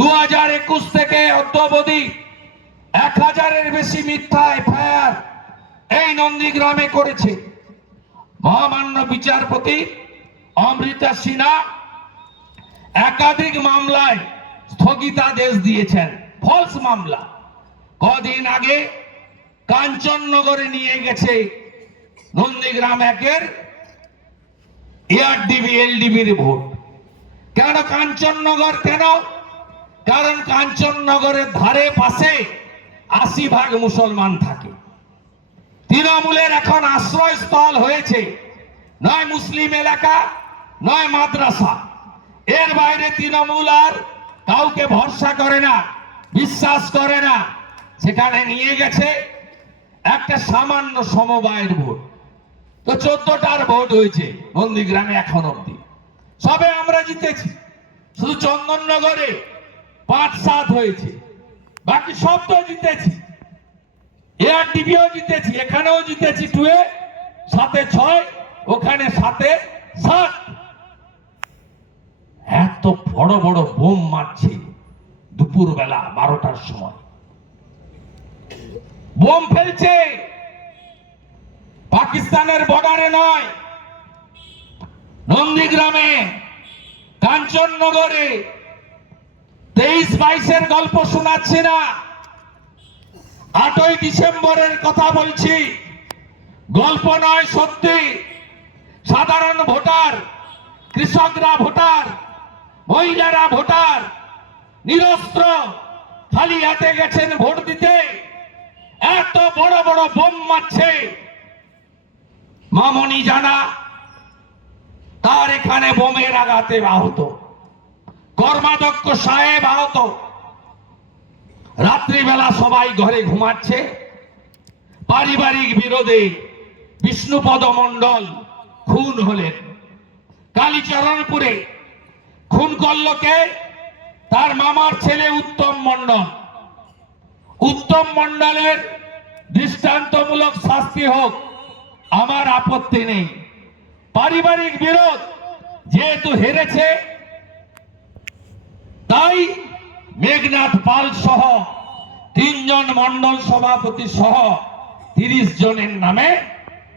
2021 থেকে অদ্যাবধি 1000-এর বেশি মিথ্যা এফআইআর এই নন্দীগ্রামে করেছে। মহামান্য বিচারপতি অমৃতা সিনহা একাধিক মামলায় স্থগিতাদেশ দিয়েছেন, ফলস মামলা। কদিন আগে কাঞ্চননগরে নিয়ে গেছে নন্দীগ্রাম 1-এর এআরডিবি এলডিবির ভোট। কেন কাঞ্চননগর? কেন? কারণ কাঞ্চননগরের ধারে পাশে 80% মুসলমান থাকে। তৃণমূলের এখন আশ্রয়স্থল হয়েছে নয় মুসলিম এলাকা, নয় মাদ্রাসা। এর বাইরে তৃণমূল আর কাউকে ভরসা করে না, বিশ্বাস করে না। সেখানে নিয়ে গেছে একটা সামান্য সমবায়ের ভোট। তো 14টার ভোট হয়েছে নন্দীগ্রামে এখন অব্দি, সবে আমরা জিতেছি। শুধু চন্দননগরে 5-7 হয়েছে, বাকি সব তো জিতেছি। এআরডিবিও জিতেছি, এখানেও জিতেছি 2-এ, 7-এ 6, ওখানে 7-এ 7। এত বড় বড় বোম মারছে দুপুর বেলা 12টার সময়, বোম ফেলছে পাকিস্তানের বর্ডারে নয়, নন্দীগ্রামে, কাঞ্চননগরে। 23-22-এর গল্প শোনাচ্ছি না, 8ই ডিসেম্বরের কথা বলছি। গল্প নয়, সত্যি। সাধারণ ভোটার, কৃষকরা ভোটার, মহিলারা ভোটার, নিরস্ত্র খালি হাতে গেছেন ভোট দিতে। এত বড় বড় বোম মারছে। মামনি জানা তার এখানে বোমের আঘাতে আহত, কর্মাধ্যক্ষ সাহেব আহত। রাত্রিবেলা সবাই ঘরে ঘুমাচ্ছে। পারিবারিক বিরোধে বিষ্ণুপদ মণ্ডল খুন হলেন। কালীচরণপুরে খুন করল কে? তার মামার ছেলে উত্তম মণ্ডল। উত্তম মণ্ডলের দৃষ্টান্তমূলক শাস্তি হোক, আমার আপত্তি নেই। পারিবারিক বিরোধ যেহেতু হেরেছে, তাই মেঘনাথ পাল সহ 3 জন মণ্ডল সভাপতি সহ 30 জনের নামে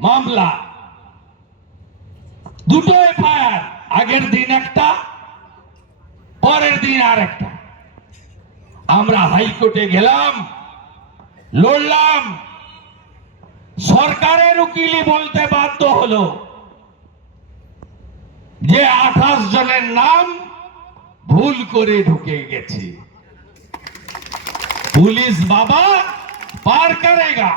মামলা। 2টো এফআইআর, আগের দিন একটা, পরের দিন আর একটা। আমরা হাইকোর্টে গেলাম, লড়লাম। সরকারের উকিলই বলতে বাধ্য হলো যে 28 জনের নাম ভুল করে ঢুকে গেছে। পুলিশ বাবা পার করেগা।